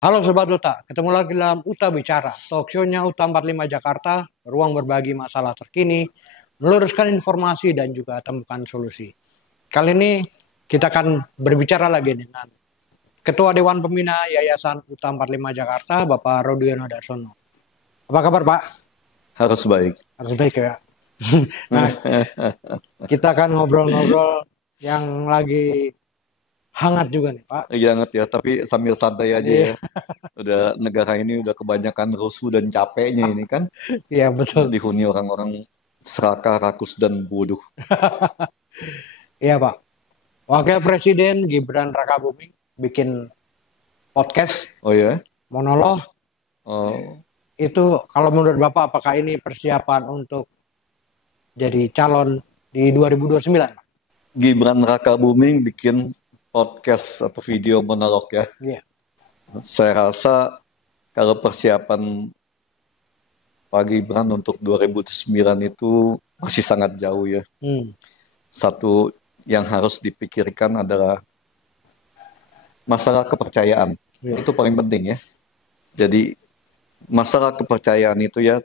Halo Sobat Uta, ketemu lagi dalam Uta Bicara, talk show-nya Uta 45 Jakarta, ruang berbagi masalah terkini, meluruskan informasi dan juga temukan solusi. Kali ini kita akan berbicara lagi dengan Ketua Dewan Pembina Yayasan Uta 45 Jakarta, Bapak Rodiono Darsono. Apa kabar Pak? Harus baik. Harus baik ya. Nah, kita akan ngobrol-ngobrol yang lagi hangat juga nih Pak. Iya hangat ya, tapi sambil santai aja Iya. ya. Udah negara ini udah kebanyakan rusuh dan capeknya ini kan. Iya betul. Dihuni orang-orang serakah, rakus, dan bodoh. Iya Pak. Wakil Presiden Gibran Rakabuming bikin podcast Oh ya? monolog. Oh, Itu kalau menurut Bapak apakah ini persiapan untuk jadi calon di 2029? Gibran Rakabuming bikin podcast atau video monolog ya. Iya. Saya rasa kalau persiapan Pak Gibran untuk 2009 itu masih sangat jauh ya. Satu yang harus dipikirkan adalah masalah kepercayaan. Iya. Itu paling penting ya. Jadi masalah kepercayaan itu ya,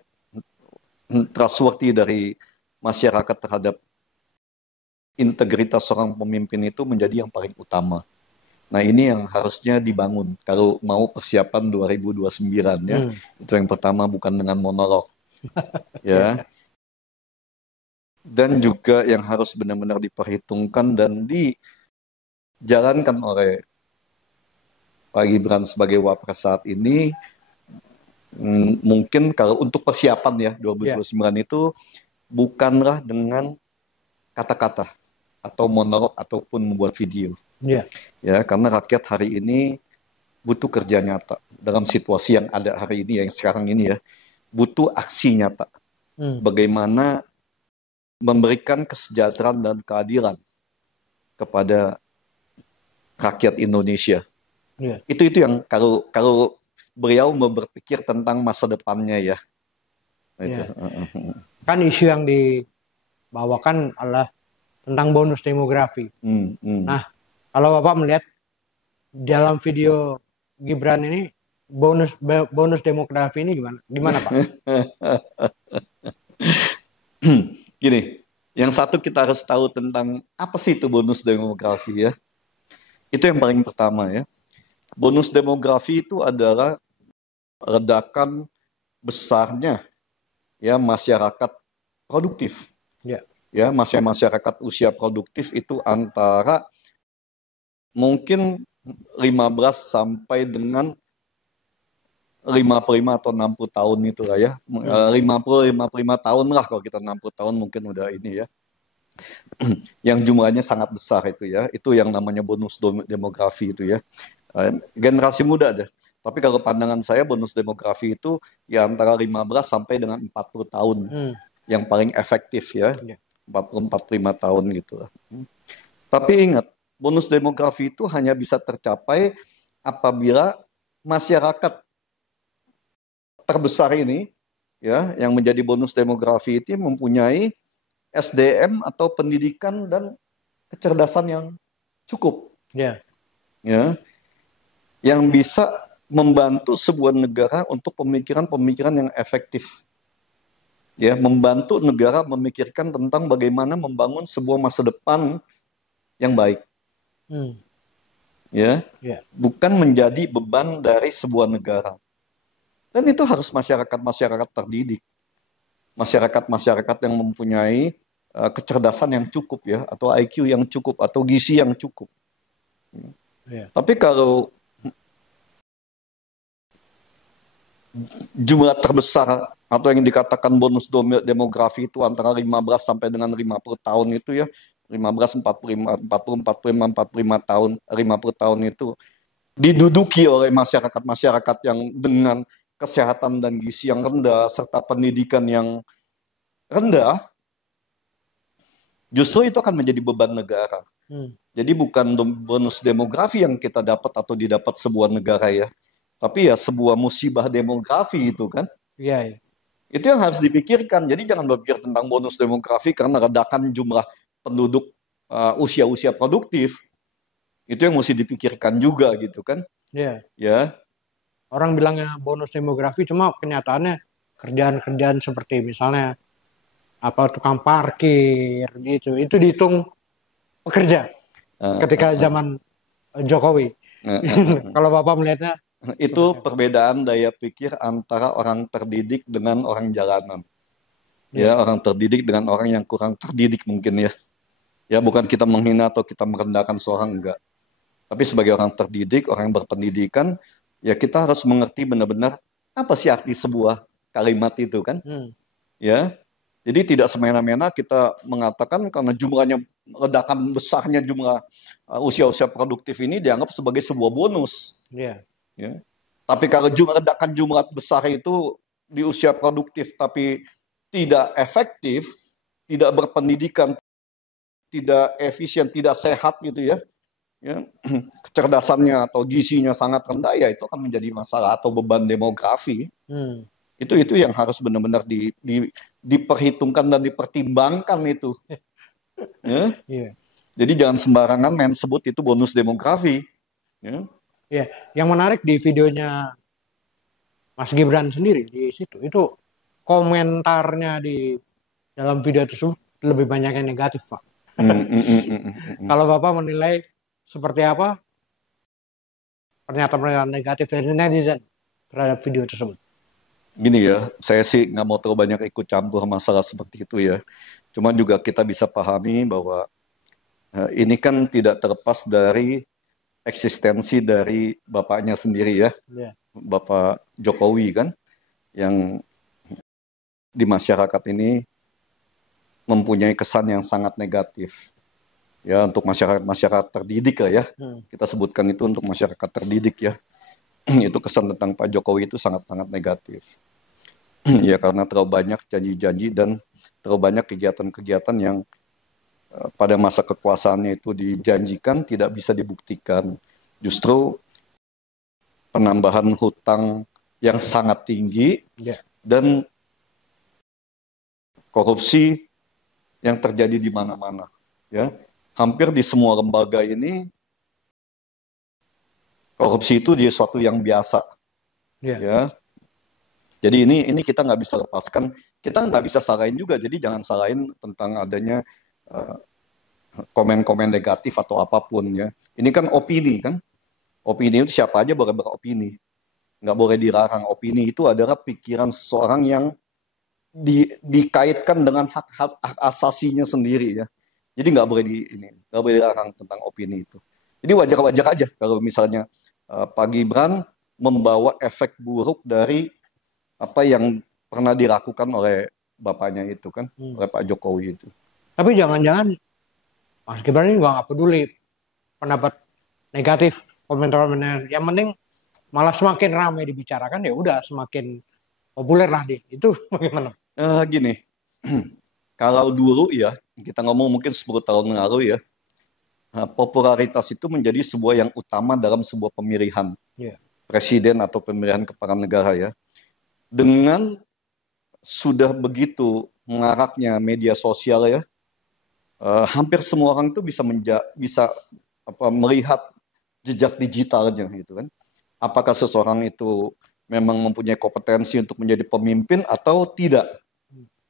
trustworthy dari masyarakat terhadap integritas seorang pemimpin itu menjadi yang paling utama. Nah ini yang harusnya dibangun kalau mau persiapan 2029 ya. Itu yang pertama, bukan dengan monolog. Ya. Dan juga yang harus benar-benar diperhitungkan dan dijalankan oleh Pak Gibran sebagai wapres saat ini, mungkin kalau untuk persiapan ya 2029 itu bukanlah dengan kata-kata atau monolog ataupun membuat video. Ya, karena rakyat hari ini butuh kerja nyata dalam situasi yang ada hari ini, yang sekarang ini ya, butuh aksi nyata. Bagaimana memberikan kesejahteraan dan keadilan kepada rakyat Indonesia. Itu yang kalau beliau mau berpikir tentang masa depannya ya. Kan isu yang dibawakan adalah tentang bonus demografi. Nah, kalau Bapak melihat dalam video Gibran ini bonus demografi ini gimana Pak? Gini, yang satu kita harus tahu tentang apa sih itu bonus demografi ya. Itu yang paling pertama ya. Bonus demografi itu adalah ledakan besarnya ya masyarakat produktif. Ya, masyarakat usia produktif itu antara mungkin 15 sampai dengan 55 atau 60 tahun itu lah ya. 55 tahun lah, kalau kita 60 tahun mungkin udah ini ya. Yang jumlahnya sangat besar itu ya. Itu yang namanya bonus demografi itu ya. Generasi muda deh. Tapi kalau pandangan saya bonus demografi itu ya antara 15 sampai dengan 40 tahun. Yang paling efektif ya. 40-45 tahun gitu lah. Tapi ingat, bonus demografi itu hanya bisa tercapai apabila masyarakat terbesar ini ya, yang menjadi bonus demografi itu mempunyai SDM atau pendidikan dan kecerdasan yang cukup. Ya. Yang bisa membantu sebuah negara untuk pemikiran-pemikiran yang efektif. Ya, membantu negara memikirkan tentang bagaimana membangun sebuah masa depan yang baik. Ya. Bukan menjadi beban dari sebuah negara. Dan itu harus masyarakat terdidik. Masyarakat yang mempunyai kecerdasan yang cukup ya, atau IQ yang cukup, atau gizi yang cukup. Tapi kalau jumlah terbesar atau yang dikatakan bonus demografi itu antara 15 sampai dengan 50 tahun itu ya, 15, 45 tahun, 50 tahun itu diduduki oleh masyarakat yang dengan kesehatan dan gizi yang rendah serta pendidikan yang rendah, justru itu akan menjadi beban negara. Jadi bukan bonus demografi yang kita dapat atau didapat sebuah negara ya, tapi ya sebuah musibah demografi itu kan. Itu yang harus dipikirkan. Jadi jangan berpikir tentang bonus demografi karena redakan jumlah penduduk usia-usia produktif. Itu yang mesti dipikirkan juga gitu kan. Ya. orang bilangnya bonus demografi, cuma kenyataannya kerjaan-kerjaan seperti misalnya apa tukang parkir gitu, itu dihitung pekerja ketika zaman Jokowi. Kalau Bapak melihatnya itu perbedaan daya pikir antara orang terdidik dengan orang jalanan. Ya, orang terdidik dengan orang yang kurang terdidik mungkin ya. Ya, bukan kita menghina atau kita merendahkan seorang, enggak. Tapi sebagai orang terdidik, orang yang berpendidikan, ya kita harus mengerti benar-benar apa sih arti sebuah kalimat itu kan. Ya, jadi tidak semena-mena kita mengatakan karena jumlahnya ledakan besarnya jumlah usia-usia produktif ini dianggap sebagai sebuah bonus. Ya. Tapi kalau ledakan jumlah besar itu di usia produktif tapi tidak efektif, tidak berpendidikan, tidak efisien, tidak sehat gitu ya, kecerdasannya atau gizinya sangat rendah, ya itu akan menjadi masalah atau beban demografi. Itu yang harus benar-benar diperhitungkan dan dipertimbangkan itu. Jadi jangan sembarangan main sebut itu bonus demografi. Yang menarik di videonya Mas Gibran sendiri di situ, itu komentarnya di dalam video tersebut lebih banyak yang negatif, Pak. Kalau Bapak menilai seperti apa pernyataan-pernyataan negatif dari netizen terhadap video tersebut? Gini ya, saya sih nggak mau terlalu banyak ikut campur masalah seperti itu ya. Cuma juga kita bisa pahami bahwa ini kan tidak terlepas dari eksistensi dari bapaknya sendiri ya. Bapak Jokowi kan, yang di masyarakat ini mempunyai kesan yang sangat negatif. Ya, untuk masyarakat terdidik lah ya. Kita sebutkan itu untuk masyarakat terdidik ya. Itu kesan tentang Pak Jokowi itu sangat-sangat negatif. Ya, karena terlalu banyak janji-janji dan terlalu banyak kegiatan-kegiatan yang pada masa kekuasaannya itu dijanjikan tidak bisa dibuktikan. Justru penambahan hutang yang sangat tinggi dan korupsi yang terjadi di mana-mana. Ya, hampir di semua lembaga ini korupsi itu jadi sesuatu yang biasa. Ya, jadi ini kita nggak bisa lepaskan. Kita nggak bisa salahin juga. Jadi jangan salahin tentang adanya komen-komen negatif atau apapun ya. Ini kan opini kan. Opini itu siapa aja boleh beropini. Nggak boleh dilarang. Opini itu adalah pikiran seseorang yang dikaitkan dengan hak asasinya sendiri ya. Jadi nggak boleh dilarang tentang opini itu. Jadi wajar-wajar aja kalau misalnya Pak Gibran membawa efek buruk dari apa yang pernah dilakukan oleh bapaknya itu kan, oleh Pak Jokowi itu. Tapi jangan-jangan Mas Gibran ini juga nggak peduli pendapat negatif, komentar-komentar. Yang penting malah semakin ramai dibicarakan, ya udah semakin populer lah dia. Itu bagaimana? Gini, kalau dulu ya, kita ngomong mungkin 10 tahun lalu ya, popularitas itu menjadi sebuah yang utama dalam sebuah pemilihan presiden atau pemilihan kepala negara ya. Dengan sudah begitu mengaraknya media sosial ya, hampir semua orang itu bisa melihat jejak digitalnya gitu kan. Apakah seseorang itu memang mempunyai kompetensi untuk menjadi pemimpin atau tidak?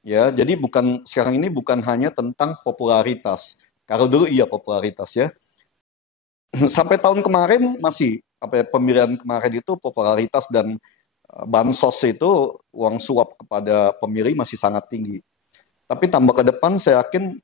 Ya, jadi sekarang ini bukan hanya tentang popularitas. Kalau dulu iya popularitas ya. Sampai tahun kemarin masih pemilihan kemarin itu popularitas dan bansos itu uang suap kepada pemilih masih sangat tinggi. Tapi tambah ke depan saya yakin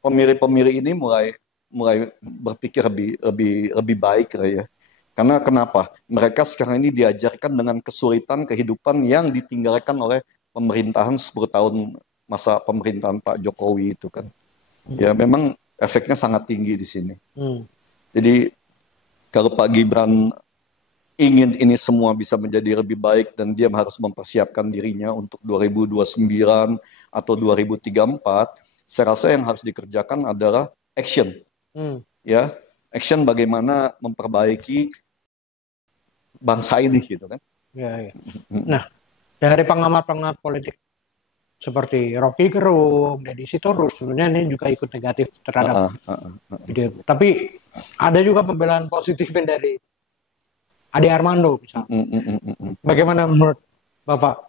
pemilih-pemilih ini mulai berpikir lebih baik ya. Karena kenapa? Mereka sekarang ini diajarkan dengan kesulitan kehidupan yang ditinggalkan oleh pemerintahan 10 tahun masa pemerintahan Pak Jokowi itu kan. Ya memang efeknya sangat tinggi di sini. Jadi kalau Pak Gibran ingin ini semua bisa menjadi lebih baik dan dia harus mempersiapkan dirinya untuk 2029 atau 2034, saya rasa yang harus dikerjakan adalah action. Ya, action bagaimana memperbaiki bangsa ini gitu kan. Ya. Nah, dari pengamat-pengamat politik seperti Rocky Gerung, Deddy Sitorus, sebenarnya ini juga ikut negatif terhadap video. Tapi ada juga pembelaan positif dari Ade Armando misalnya. Bagaimana menurut Bapak?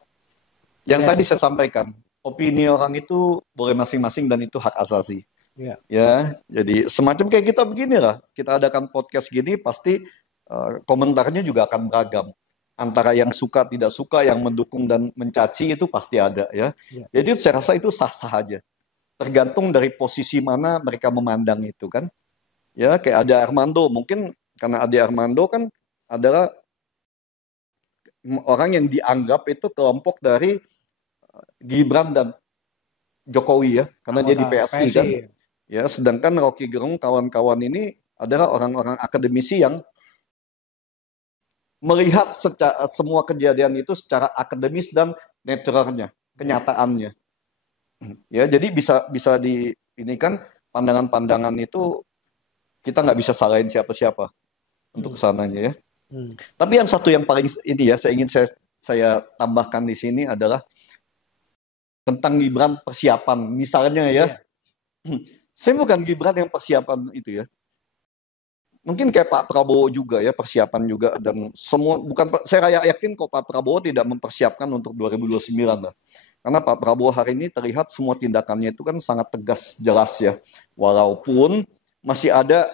Yang tadi saya sampaikan, opini orang itu boleh masing-masing dan itu hak asasi. Ya, jadi semacam kayak kita begini lah. Kita adakan podcast gini, pasti komentarnya juga akan beragam. Antara yang suka, tidak suka, yang mendukung dan mencaci itu pasti ada ya. Jadi saya rasa itu sah-sah aja. Tergantung dari posisi mana mereka memandang itu kan. Ya, kayak Ade Armando, mungkin karena Ade Armando kan adalah orang yang dianggap itu kelompok dari Gibran dan Jokowi ya, karena dia di PSI kan. Ya, sedangkan Rocky Gerung kawan-kawan ini adalah orang-orang akademisi yang melihat semua kejadian itu secara akademis dan naturalnya, kenyataannya. Ya, jadi bisa di ini kan pandangan-pandangan itu kita nggak bisa salahin siapa-siapa untuk kesananya ya. Tapi yang satu yang paling ini ya, saya tambahkan di sini adalah tentang Gibran persiapan, misalnya ya. Saya bukan Gibran yang persiapan itu ya. Mungkin kayak Pak Prabowo juga ya, persiapan juga, dan semua saya yakin kok Pak Prabowo tidak mempersiapkan untuk 2029 lah. Karena Pak Prabowo hari ini terlihat semua tindakannya itu kan sangat tegas, jelas ya. Walaupun masih ada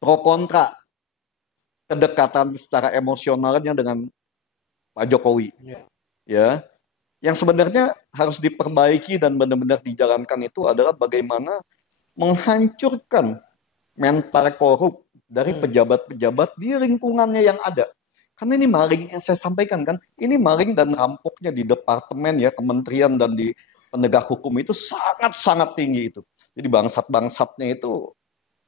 pro kontra kedekatan secara emosionalnya dengan Pak Jokowi. Ya. Yang sebenarnya harus diperbaiki dan benar-benar dijalankan itu adalah bagaimana menghancurkan mental korup dari pejabat-pejabat di lingkungannya yang ada. Karena ini maling yang saya sampaikan kan, ini maling dan rampoknya di departemen ya, kementerian dan di penegak hukum itu sangat-sangat tinggi itu. Jadi bangsat-bangsatnya itu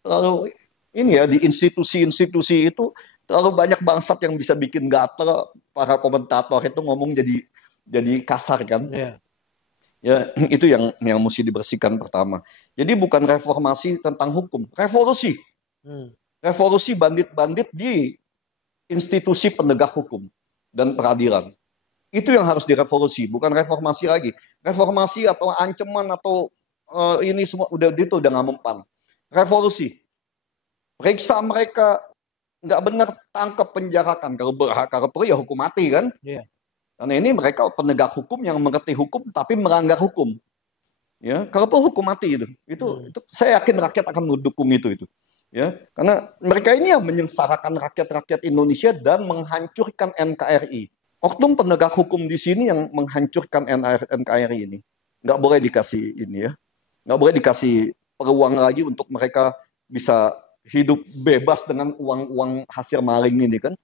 terlalu ini ya, di institusi-institusi itu terlalu banyak bangsat yang bisa bikin gatel. Para komentator itu ngomong jadi kasar kan. Ya, itu yang mesti dibersihkan pertama. Jadi bukan reformasi tentang hukum, revolusi. Revolusi bandit-bandit di institusi penegak hukum dan peradilan. Itu yang harus direvolusi, bukan reformasi lagi. Reformasi atau ancaman atau ini semua udah nggak mempan. Revolusi. Periksa mereka, nggak benar, tangkap, penjarakan. Kalau perlu ya hukum mati kan. Karena ini mereka penegak hukum yang mengerti hukum tapi melanggar hukum. Ya, kalau perlu hukum mati itu saya yakin rakyat akan mendukung itu. Ya, karena mereka ini yang menyengsarakan rakyat-rakyat Indonesia dan menghancurkan NKRI. Oknum penegak hukum di sini yang menghancurkan NKRI ini. Nggak boleh dikasih ini ya. Nggak boleh dikasih peluang lagi untuk mereka bisa hidup bebas dengan uang-uang hasil maling ini kan.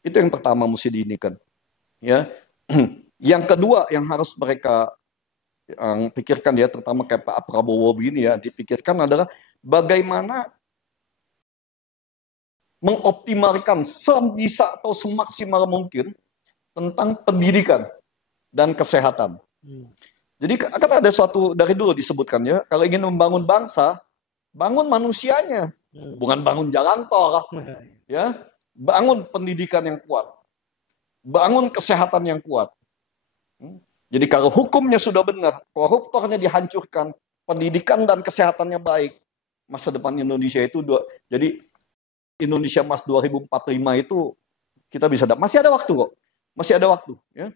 Itu yang pertama mesti diinikan. Ya. Yang kedua yang harus mereka pikirkan ya, terutama kayak Pak Prabowo begini ya, dipikirkan adalah bagaimana mengoptimalkan sebisa atau semaksimal mungkin tentang pendidikan dan kesehatan. Jadi kan ada suatu dari dulu disebutkan ya, kalau ingin membangun bangsa, bangun manusianya, bukan bangun jalan tol, ya, bangun pendidikan yang kuat, bangun kesehatan yang kuat. Jadi kalau hukumnya sudah benar, koruptornya dihancurkan, pendidikan dan kesehatannya baik, masa depan Indonesia itu jadi Indonesia Emas 2045 itu kita bisa masih ada waktu kok. Masih ada waktu ya.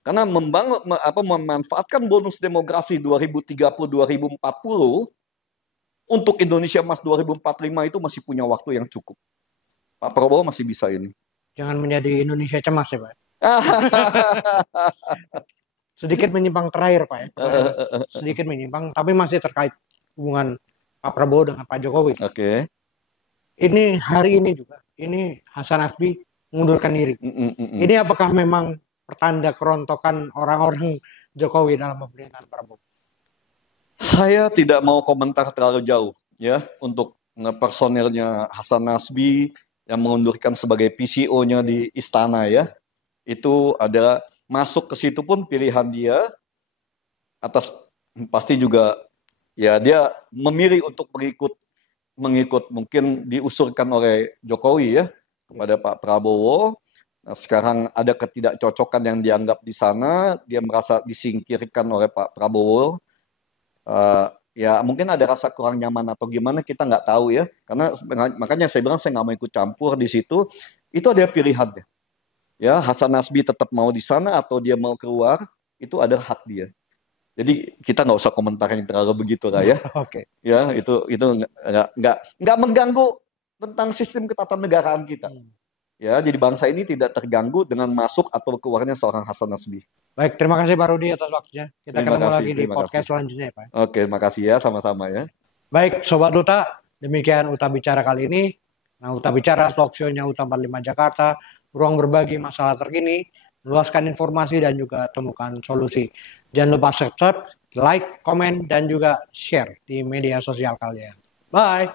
Karena memanfaatkan bonus demografi 2030-2040 untuk Indonesia Emas 2045 itu masih punya waktu yang cukup. Pak Prabowo masih bisa ini. Jangan menjadi Indonesia cemas ya, Pak. Sedikit menyimpang terakhir, Pak ya. Sedikit menyimpang, tapi masih terkait hubungan Pak Prabowo dengan Pak Jokowi. Ini hari ini juga, ini Hasan Nasbi mengundurkan diri. Ini apakah memang pertanda kerontokan orang-orang Jokowi dalam pemerintahan Prabowo? Saya tidak mau komentar terlalu jauh ya untuk personilnya Hasan Nasbi yang mengundurkan sebagai PCO-nya di istana ya. Itu adalah masuk ke situ pun pilihan dia atas pasti juga ya dia memilih untuk mengikut mungkin diusulkan oleh Jokowi ya kepada Pak Prabowo. Nah, sekarang ada ketidakcocokan yang dianggap di sana, dia merasa disingkirkan oleh Pak Prabowo. Ya mungkin ada rasa kurang nyaman atau gimana kita nggak tahu ya. Karena makanya saya bilang saya nggak mau ikut campur di situ. itu ada pilihannya. Ya, Hasan Nasbi tetap mau di sana atau dia mau keluar, itu ada hak dia. Jadi kita nggak usah komentar yang terlalu begitu lah ya. Oke. Ya, itu nggak mengganggu tentang sistem ketatanegaraan kita. Ya, jadi bangsa ini tidak terganggu dengan masuk atau keluarnya seorang Hasan Nasbi. Baik, terima kasih Pak Rudi atas waktunya. Kita ketemu lagi di podcast selanjutnya ya Pak. Oke, makasih ya, sama-sama ya. Baik, Sobat Uta, demikian Uta Bicara kali ini. Nah, Uta Bicara, talk show-nya Uta 45 Jakarta, ruang berbagi masalah terkini, meluaskan informasi dan juga temukan solusi. Jangan lupa subscribe, like, komen, dan juga share di media sosial kalian. Bye!